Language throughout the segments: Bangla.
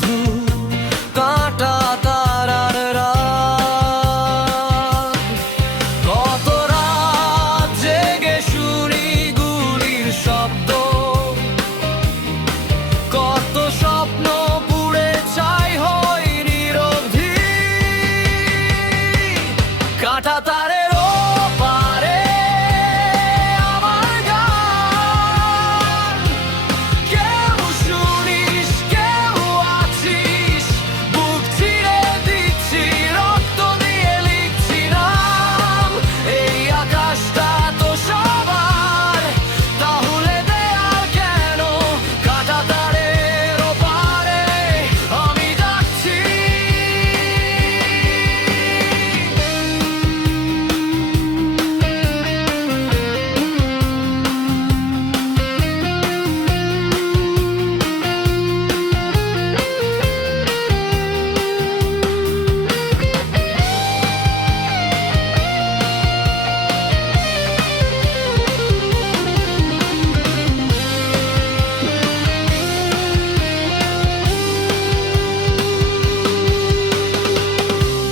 শুধু কাঁটা তারার রাত। কত রাত জেগে শুনি গুলির শব্দ, কত স্বপ্ন পুড়ে ছাই হয় নিরবধি। কাঁটা তারের ওপারে আমার গান, কেউ শুনিস কেউ আছিস, বুক চিরে দিচ্ছি রক্ত দিয়ে লিখছি নাম। এই আকাশটা তো সবার, তাহলে দেয়াল কেন? কাঁটা তারের ওপারে আমি ডাকছি।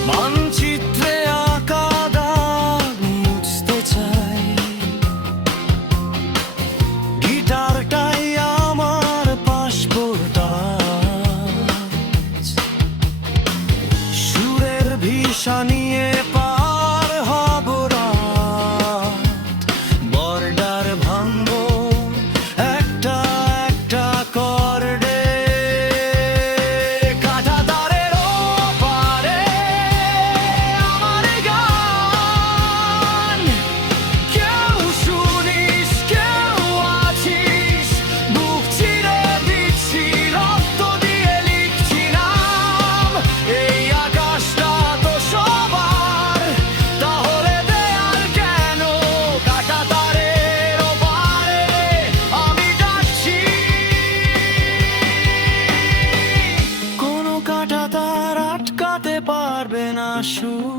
মানচিত্রে আঁকা দাগ মুছতে চাই, গিটারটাই আমার পাসপোর্ট আজ। সুরের ভিসা নিয়ে পার হব রাত, বর্ডার ভাঙবো একটা একটা কর্ডে। কাঁটা তারের ওপারে আমার গান, কেউ শুনিস কেউ আছিস, বুক চিরে দিচ্ছি রক্ত দিয়ে লিখছি নাম। এই আকাশটা তো সবার, তাহলে দেয়াল কেন? কাঁটা তারের ওপারে আমি ডাকছি। কোনো কাঁটা তার আটকাতে পারবে না সুর,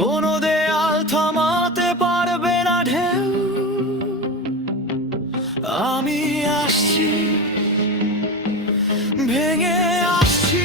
কোনো দেয়াল থামাতে পারবে না ঢেউ। আমি আসছি, ভেঙে আসছি।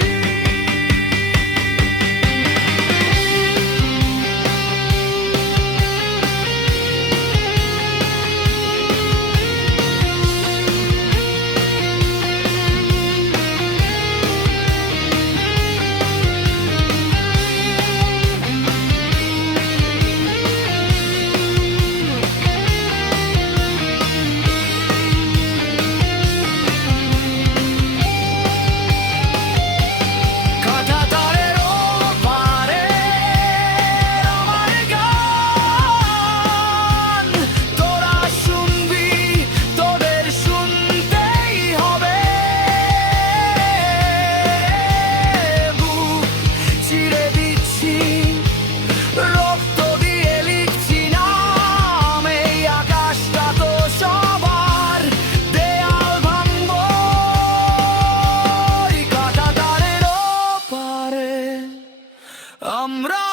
কাঁটা তারের ওপারে আমার গান, তোরা শুনবি, তোদের শুনতেই হবে। বুক চিরে দিচ্ছি রক্ত দিয়ে লিখছি নাম। এই আকাশটা তো সবার, দেয়াল ভাঙবো কাঁটা তারের ওপারে আমরা।